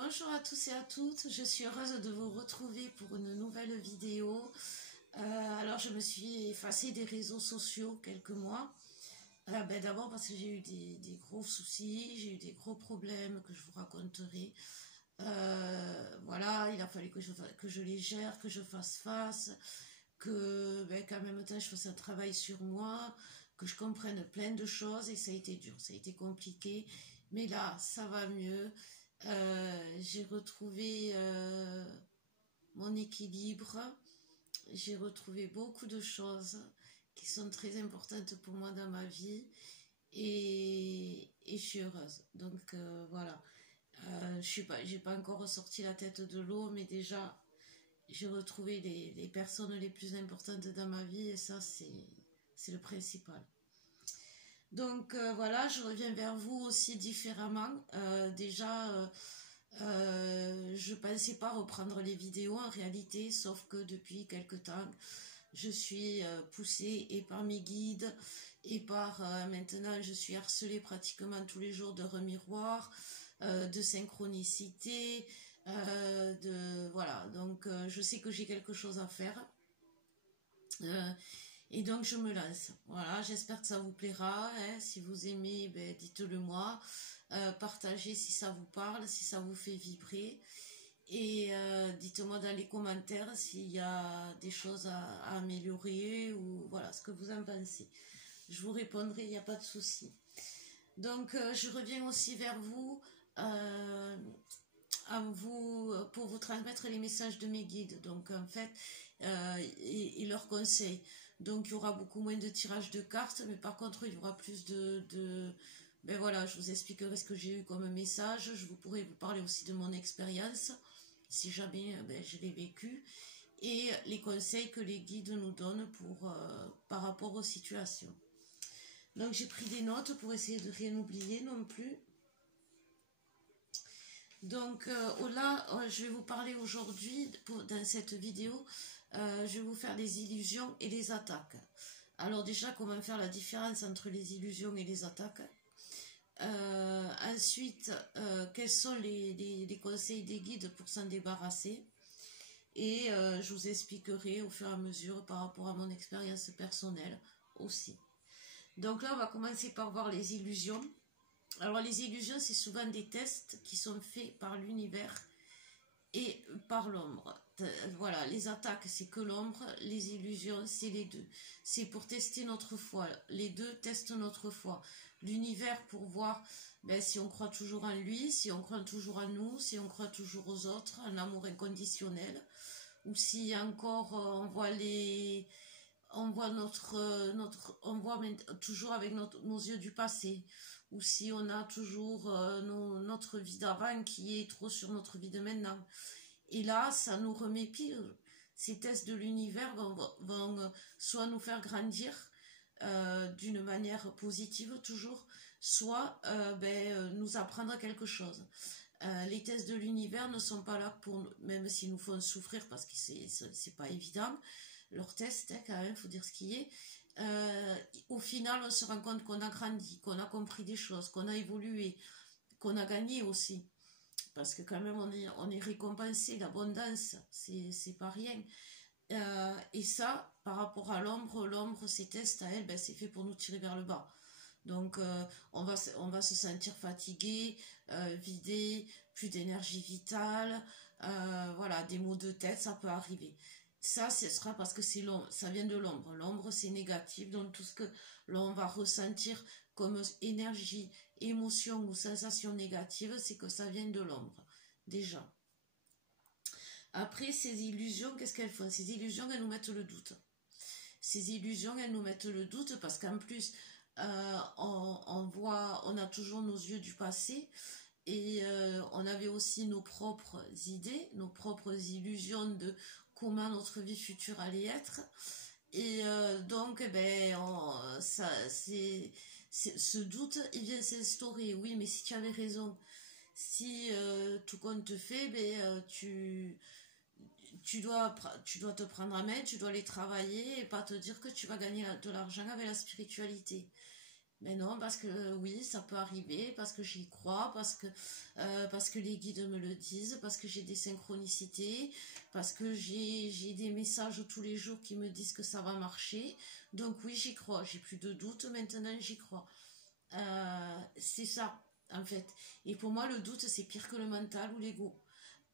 Bonjour à tous et à toutes, je suis heureuse de vous retrouver pour une nouvelle vidéo. Alors je me suis effacée des réseaux sociaux quelques mois. D'abord parce que j'ai eu des gros soucis, j'ai eu des gros problèmes que je vous raconterai. Voilà, il a fallu que je les gère, que je fasse face, qu'en même temps je fasse un travail sur moi, que je comprenne plein de choses et ça a été dur, ça a été compliqué. Mais là, ça va mieux. J'ai retrouvé mon équilibre, j'ai retrouvé beaucoup de choses qui sont très importantes pour moi dans ma vie et je suis heureuse. Donc voilà, j'ai pas encore ressorti la tête de l'eau, mais déjà j'ai retrouvé les personnes les plus importantes dans ma vie et ça c'est le principal. Donc voilà, je reviens vers vous aussi différemment. Je pensais pas reprendre les vidéos en réalité, sauf que depuis quelque temps, je suis poussée et par mes guides et par maintenant je suis harcelée pratiquement tous les jours de remiroir, de synchronicité, voilà. Donc je sais que j'ai quelque chose à faire. Et donc je me lance. Voilà, j'espère que ça vous plaira. Hein. Si vous aimez, dites-le moi. Partagez si ça vous parle, si ça vous fait vibrer. Et dites-moi dans les commentaires s'il y a des choses à améliorer ou voilà ce que vous en pensez. Je vous répondrai, il n'y a pas de souci. Donc je reviens aussi vers vous, pour vous transmettre les messages de mes guides. Donc en fait, et leurs conseils. Donc il y aura beaucoup moins de tirage de cartes, mais par contre il y aura plus ben voilà, je vous expliquerai ce que j'ai eu comme message. Je pourrai vous parler aussi de mon expérience, si jamais je l'ai vécu, et les conseils que les guides nous donnent par rapport aux situations. Donc j'ai pris des notes pour essayer de rien oublier non plus. Donc je vais vous parler aujourd'hui, dans cette vidéo, je vais vous faire des illusions et des attaques. Alors déjà, comment faire la différence entre les illusions et les attaques. Ensuite, quels sont les conseils des guides pour s'en débarrasser. Et je vous expliquerai au fur et à mesure par rapport à mon expérience personnelle aussi. Donc là, on va commencer par voir les illusions. Alors les illusions, c'est souvent des tests qui sont faits par l'univers et par l'ombre. Voilà, les attaques, c'est que l'ombre, les illusions, c'est les deux. C'est pour tester notre foi. Les deux testent notre foi. L'univers pour voir si on croit toujours en lui, si on croit toujours en nous, si on croit toujours aux autres, en amour inconditionnel, ou si encore on voit toujours avec nos yeux du passé, ou si on a toujours notre vie d'avant qui est trop sur notre vie de maintenant. Et là, ça nous remet pire. Ces tests de l'univers vont soit nous faire grandir d'une manière positive toujours, soit nous apprendre quelque chose. Les tests de l'univers ne sont pas là même s'ils nous font souffrir parce que c'est pas évident. Leurs tests, quand même, il faut dire ce qui est. Au final, on se rend compte qu'on a grandi, qu'on a compris des choses, qu'on a évolué, qu'on a gagné aussi. Parce que quand même, on est récompensé, l'abondance, c'est pas rien. Et ça, par rapport à l'ombre, ces tests à elle, c'est fait pour nous tirer vers le bas. Donc, on va se sentir fatigué, vidé, plus d'énergie vitale, voilà, des maux de tête, ça peut arriver. Ça, ce sera parce que ça vient de l'ombre. L'ombre, c'est négatif, donc tout ce que l'on va ressentir comme énergie, émotion ou sensation négative, c'est que ça vient de l'ombre, déjà. Après, ces illusions, qu'est-ce qu'elles font? Ces illusions, elles nous mettent le doute. Ces illusions, elles nous mettent le doute parce qu'en plus, on a toujours nos yeux du passé et on avait aussi nos propres idées, nos propres illusions de comment notre vie future allait être. Et donc, ce doute, il vient s'instaurer. Oui, mais si tu avais raison, si tout compte fait, tu dois te prendre en main, tu dois aller travailler et pas te dire que tu vas gagner de l'argent avec la spiritualité. Mais non, parce que oui, ça peut arriver, parce que j'y crois, parce que les guides me le disent, parce que j'ai des synchronicités, parce que j'ai des messages tous les jours qui me disent que ça va marcher. Donc oui, j'y crois. J'ai plus de doute maintenant, j'y crois. C'est ça, en fait. Et pour moi, le doute, c'est pire que le mental ou l'ego.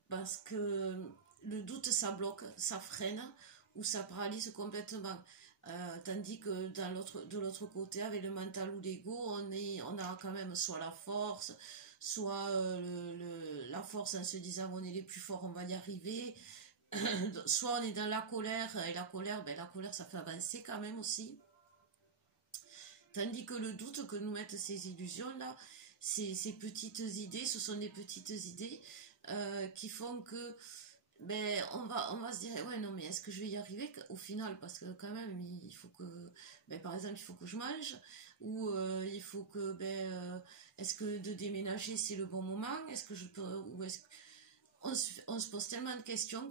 Parce que le doute, ça bloque, ça freine ou ça paralyse complètement. Tandis que de l'autre côté, avec le mental ou l'ego, on a quand même soit la force, soit la force en se disant on est les plus forts, on va y arriver. Soit on est dans la colère, et la colère, ça fait avancer quand même aussi. Tandis que le doute que nous mettent ces illusions-là, ces petites idées, ce sont des petites idées qui font que on va se dire ouais non mais est-ce que je vais y arriver au final parce que quand même il faut que par exemple il faut que je mange ou il faut que est-ce que de déménager c'est le bon moment, est-ce que je peux ou est-ce que on se pose tellement de questions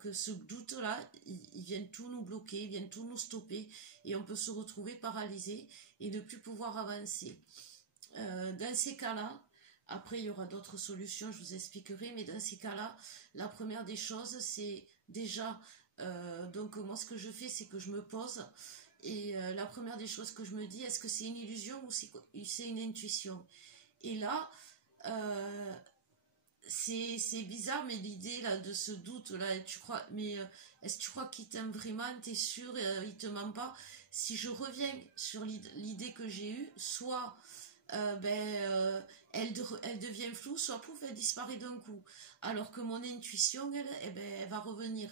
que ce doute-là, ils viennent tout nous bloquer, ils viennent tout nous stopper et on peut se retrouver paralysé et ne plus pouvoir avancer. Dans ces cas-là, après il y aura d'autres solutions, je vous expliquerai, mais dans ces cas-là, la première des choses, c'est déjà, donc moi ce que je fais, c'est que je me pose et la première des choses que je me dis, est-ce que c'est une illusion ou c'est une intuition? Et là, euh, c'est bizarre, mais l'idée là de ce doute là, tu crois, mais est-ce que tu crois qu'il t'aime vraiment? T'es sûr, il te ment pas? Si je reviens sur l'idée que j'ai eue, soit elle devient floue, soit pouf, elle disparaît d'un coup. Alors que mon intuition, elle, elle va revenir.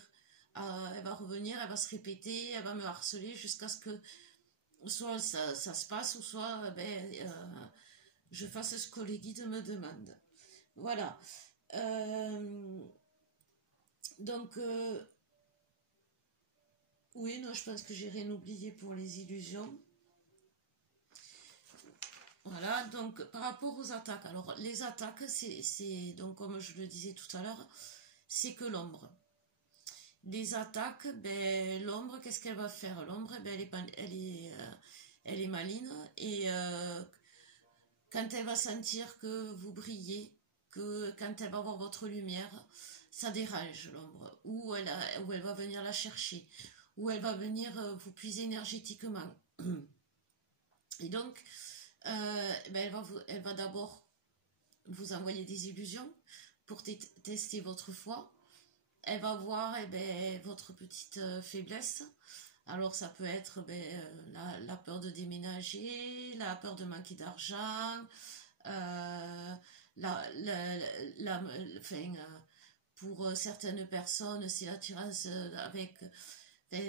Elle va revenir, elle va se répéter, elle va me harceler jusqu'à ce que soit ça se passe, ou soit je fasse ce que les guides me demandent. Voilà. Euh, donc, oui, non, je pense que j'ai rien oublié pour les illusions. Voilà, donc par rapport aux attaques. Alors, les attaques, donc comme je le disais tout à l'heure, c'est que l'ombre. Les attaques, l'ombre, qu'est-ce qu'elle va faire? L'ombre, elle est maligne et quand elle va sentir que vous brillez, que quand elle va voir votre lumière, ça dérange l'ombre, ou elle va venir la chercher, ou elle va venir vous puiser énergétiquement. Et donc, elle va d'abord vous envoyer des illusions pour tester votre foi. Elle va voir votre petite faiblesse. Alors ça peut être la peur de déménager, la peur de manquer d'argent, euh, enfin, pour certaines personnes, c'est l'attirance avec,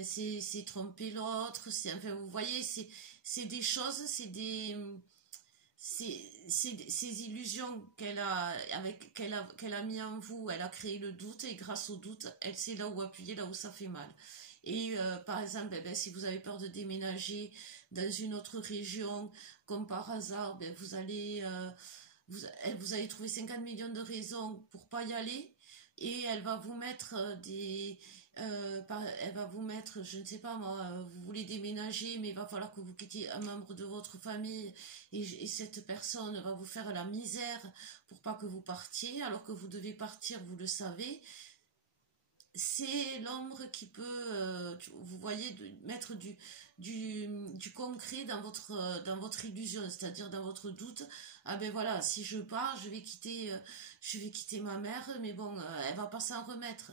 c'est tromper l'autre, enfin, vous voyez, c'est des choses, ces illusions qu'elle a mis en vous, elle a créé le doute et grâce au doute, elle sait là où appuyer, là où ça fait mal. Et par exemple, si vous avez peur de déménager dans une autre région, comme par hasard, vous allez trouver 50 millions de raisons pour pas y aller et elle va vous mettre elle va vous mettre, je ne sais pas moi, vous voulez déménager, mais il va falloir que vous quittiez un membre de votre famille et cette personne va vous faire la misère pour pas que vous partiez, alors que vous devez partir, vous le savez. C'est l'ombre qui peut, vous voyez, mettre du concret dans votre illusion, c'est-à-dire dans votre doute. Ah ben voilà, si je pars, je vais quitter ma mère, mais bon, elle va pas s'en remettre.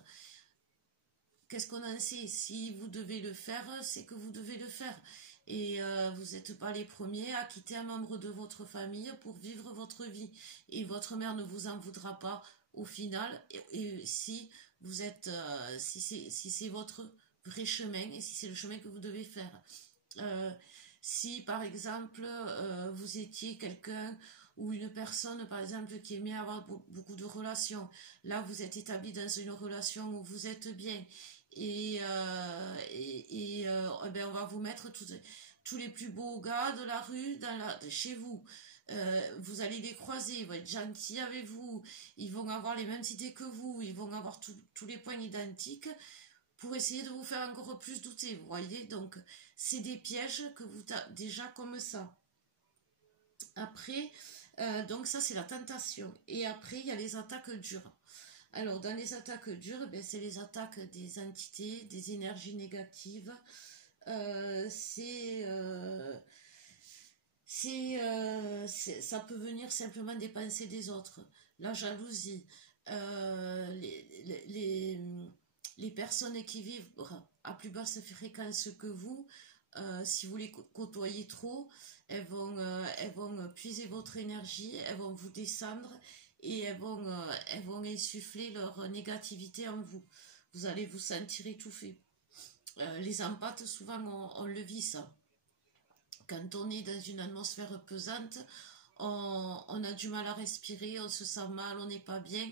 Qu'est-ce qu'on en sait? Si vous devez le faire, c'est que vous devez le faire. Et vous n'êtes pas les premiers à quitter un membre de votre famille pour vivre votre vie. Et votre mère ne vous en voudra pas au final. Et si vous êtes, si c'est votre vrai chemin et si c'est le chemin que vous devez faire. Euh, si par exemple vous étiez quelqu'un ou une personne par exemple qui aimait avoir beaucoup de relations, là vous êtes établi dans une relation où vous êtes bien on va vous mettre tous les plus beaux gars de la rue chez vous. Vous allez les croiser, ils vont être gentils avec vous, ils vont avoir les mêmes idées que vous, ils vont avoir tous les points identiques pour essayer de vous faire encore plus douter, vous voyez. Donc c'est des pièges que déjà comme ça. Après, donc ça c'est la tentation. Et après, il y a les attaques dures. Alors, dans les attaques dures, ben, c'est les attaques des entités, des énergies négatives. Ça peut venir simplement des pensées des autres. La jalousie, les personnes qui vivent à plus basse fréquence que vous, si vous les côtoyez trop, elles vont puiser votre énergie, elles vont vous descendre et elles vont insuffler leur négativité en vous. Vous allez vous sentir étouffé. Les empathes, souvent, on le vit ça. Quand on est dans une atmosphère pesante, on a du mal à respirer, on se sent mal, on n'est pas bien.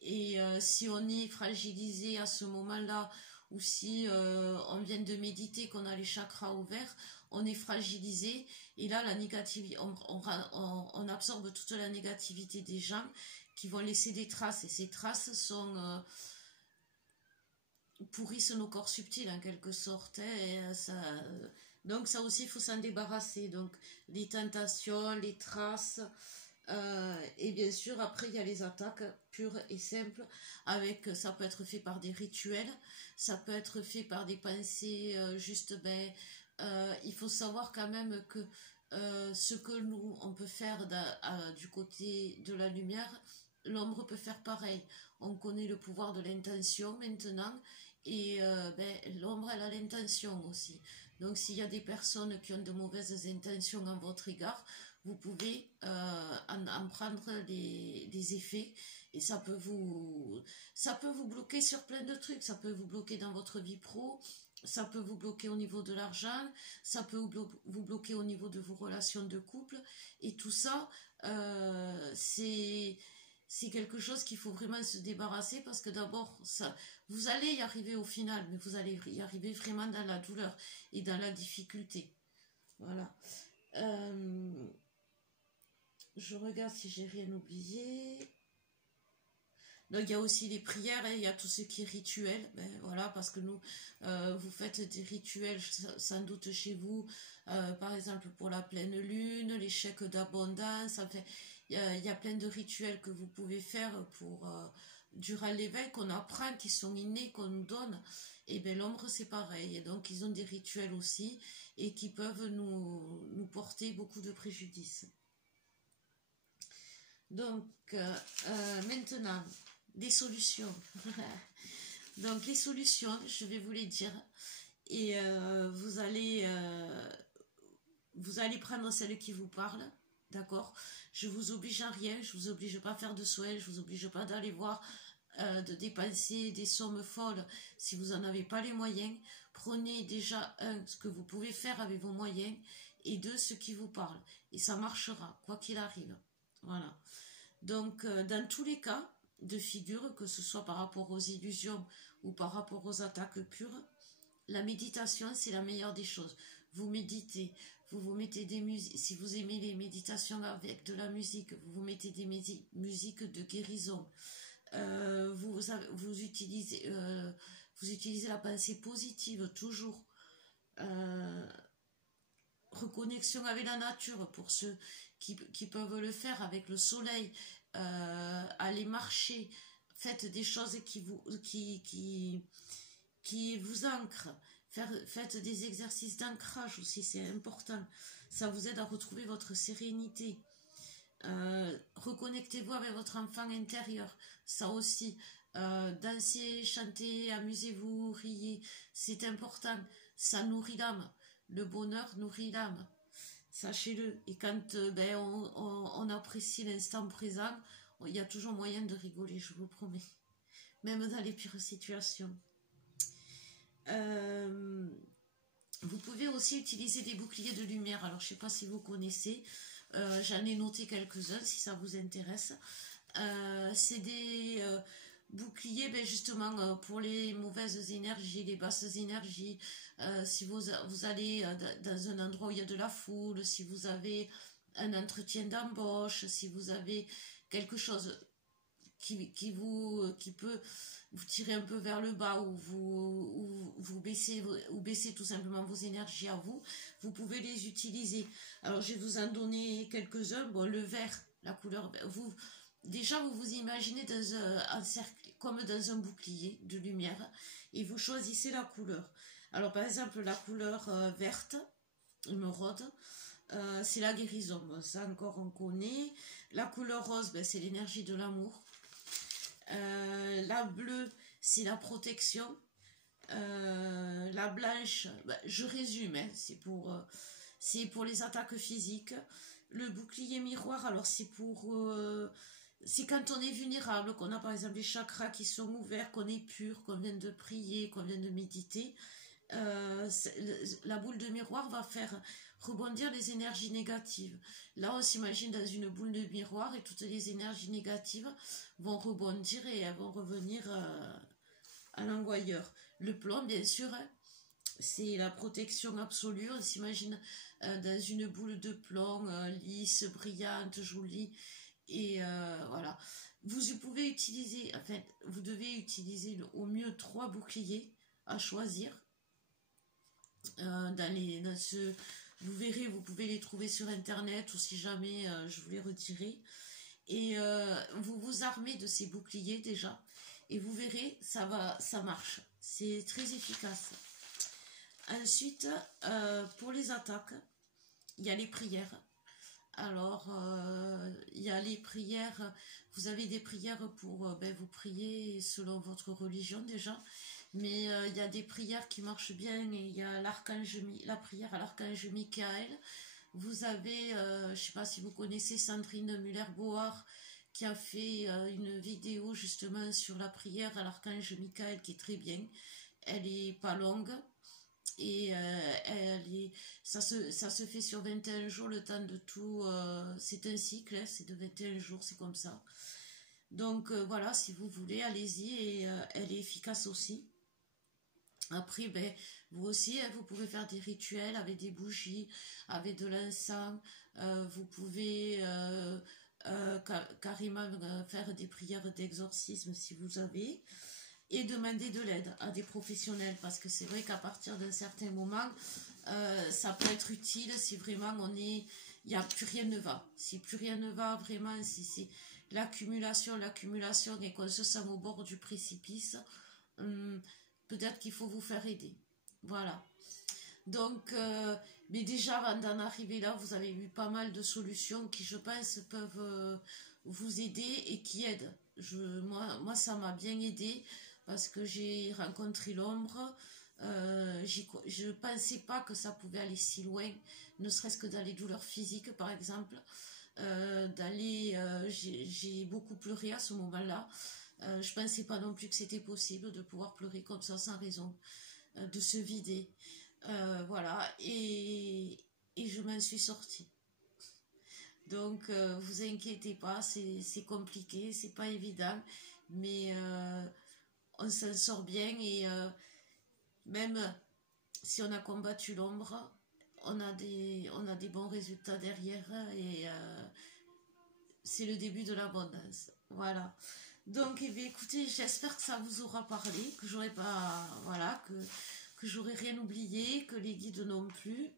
Et si on est fragilisé à ce moment-là, ou si on vient de méditer, qu'on a les chakras ouverts, on est fragilisé. Et là, la négativité, on absorbe toute la négativité des gens qui vont laisser des traces. Et ces traces pourrissent nos corps subtils en quelque sorte. Et donc ça aussi, il faut s'en débarrasser. Donc les tentations, les traces. Et bien sûr, après, il y a les attaques pures et simples. Ça peut être fait par des rituels, ça peut être fait par des pensées juste, il faut savoir quand même que ce que nous, on peut faire du côté de la lumière, l'ombre peut faire pareil. On connaît le pouvoir de l'intention maintenant, et l'ombre, elle a l'intention aussi. Donc, s'il y a des personnes qui ont de mauvaises intentions en votre égard, vous pouvez en prendre les effets et ça peut vous bloquer sur plein de trucs. Ça peut vous bloquer dans votre vie pro, ça peut vous bloquer au niveau de l'argent, ça peut vous bloquer au niveau de vos relations de couple, et tout ça, c'est quelque chose qu'il faut vraiment se débarrasser, parce que d'abord, vous allez y arriver au final, mais vous allez y arriver vraiment dans la douleur et dans la difficulté. Voilà. Je regarde si j'ai rien oublié. Donc il y a aussi les prières, il y a tout ce qui est rituel. Voilà, parce que nous, vous faites des rituels sans doute chez vous, par exemple pour la pleine lune, les chèques d'abondance. Enfin, il y a plein de rituels que vous pouvez faire pour durant l'éveil, qu'on apprend, qui sont innés, qu'on nous donne. Et bien l'ombre c'est pareil. Et donc ils ont des rituels aussi et qui peuvent nous porter beaucoup de préjudice. Donc, maintenant, des solutions. Donc, les solutions, je vais vous les dire. Et vous allez prendre celle qui vous parle. D'accord? Je vous oblige à rien. Je vous oblige pas à faire de soins. Je vous oblige pas d'aller voir, de dépenser des sommes folles si vous n'en avez pas les moyens. Prenez déjà, ce que vous pouvez faire avec vos moyens, et deux, ce qui vous parle. Et ça marchera, quoi qu'il arrive. Voilà. Donc, dans tous les cas de figure, que ce soit par rapport aux illusions ou par rapport aux attaques pures, la méditation, c'est la meilleure des choses. Vous méditez, vous vous mettez des musiques, si vous aimez les méditations avec de la musique, vous vous mettez des musiques de guérison. Vous utilisez la pensée positive toujours. Reconnexion avec la nature pour ceux qui peuvent le faire, avec le soleil, aller marcher, faites des choses qui vous ancrent, faites des exercices d'ancrage aussi, c'est important, ça vous aide à retrouver votre sérénité. Reconnectez-vous avec votre enfant intérieur, ça aussi, dansez, chantez, amusez-vous, riez, c'est important, ça nourrit l'âme. Le bonheur nourrit l'âme, sachez-le. Et quand on apprécie l'instant présent, il y a toujours moyen de rigoler, je vous promets. Même dans les pires situations. Vous pouvez aussi utiliser des boucliers de lumière. Alors, je ne sais pas si vous connaissez. J'en ai noté quelques-uns si ça vous intéresse. C'est des boucliers, justement, pour les mauvaises énergies, les basses énergies. Si vous allez dans un endroit où il y a de la foule, si vous avez un entretien d'embauche, si vous avez quelque chose qui peut vous tirer un peu vers le bas ou vous baisser tout simplement vos énergies à vous, vous pouvez les utiliser. Alors je vais vous en donner quelques-uns. Bon, le vert, la couleur vert, déjà vous vous imaginez dans un cercle, comme dans un bouclier de lumière, et vous choisissez la couleur. Alors par exemple la couleur verte, émeraude, c'est la guérison, bon, ça encore on connaît. La couleur rose, ben, c'est l'énergie de l'amour. La bleue, c'est la protection. La blanche, ben, je résume, hein, c'est pour les attaques physiques. Le bouclier miroir, alors c'est quand on est vulnérable, qu'on a par exemple les chakras qui sont ouverts, qu'on est pur, qu'on vient de prier, qu'on vient de méditer. La boule de miroir va faire rebondir les énergies négatives. Là, on s'imagine dans une boule de miroir et toutes les énergies négatives vont rebondir et elles vont revenir à l'envoyeur. Le plomb, bien sûr, hein, c'est la protection absolue. On s'imagine dans une boule de plomb lisse, brillante, jolie. Et voilà. Vous pouvez utiliser, en fait, vous devez utiliser au mieux 3 boucliers à choisir. Vous verrez, vous pouvez les trouver sur internet ou si jamais je vous les redirai. Et vous vous armez de ces boucliers déjà. Et vous verrez, ça marche. C'est très efficace. Ensuite, pour les attaques, il y a les prières. Alors, il y a les prières, vous avez des prières pour vous prier selon votre religion déjà, mais il y a des prières qui marchent bien et il y a la prière à l'archange Michael. Vous avez, je ne sais pas si vous connaissez Sandrine Muller-Board qui a fait une vidéo justement sur la prière à l'archange Michael qui est très bien. Elle est pas longue. Et ça se fait sur 21 jours, le temps de tout. C'est un cycle, hein, c'est de 21 jours, c'est comme ça. Donc voilà, si vous voulez, allez-y, et elle est efficace aussi. Après, ben, vous aussi, hein, vous pouvez faire des rituels avec des bougies, avec de l'encens. Vous pouvez carrément faire des prières d'exorcisme si vous avez. Et demander de l'aide à des professionnels, parce que c'est vrai qu'à partir d'un certain moment, ça peut être utile si vraiment il n'y a plus rien ne va. Si plus rien ne va, vraiment, si c'est l'accumulation, et qu'on se sent au bord du précipice, peut-être qu'il faut vous faire aider. Voilà. Donc, mais déjà, avant d'en arriver là, vous avez eu pas mal de solutions qui, je pense, peuvent vous aider et qui aident. Moi, ça m'a bien aidé parce que j'ai rencontré l'ombre. Je ne pensais pas que ça pouvait aller si loin, ne serait-ce que dans les douleurs physiques, par exemple. J'ai beaucoup pleuré à ce moment-là. Je ne pensais pas non plus que c'était possible de pouvoir pleurer comme ça sans raison, de se vider. Voilà, et je m'en suis sortie. Donc, vous inquiétez pas, c'est compliqué, c'est pas évident, mais on s'en sort bien et même si on a combattu l'ombre, on a des bons résultats derrière et c'est le début de l'abondance. Voilà. Donc, eh bien, écoutez, j'espère que ça vous aura parlé, que j'aurais pas, voilà, que j'aurais rien oublié, que les guides non plus.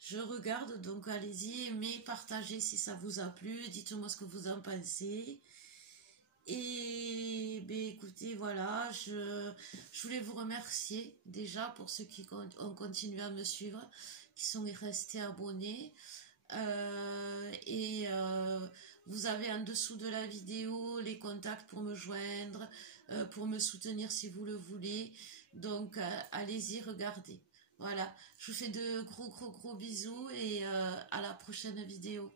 Je regarde, donc allez-y, aimez, partagez si ça vous a plu, dites-moi ce que vous en pensez. Et ben, écoutez, voilà, je voulais vous remercier déjà pour ceux qui ont continué à me suivre, qui sont restés abonnés. Vous avez en dessous de la vidéo les contacts pour me joindre, pour me soutenir si vous le voulez. Donc allez-y, regardez. Voilà, je vous fais de gros bisous et à la prochaine vidéo.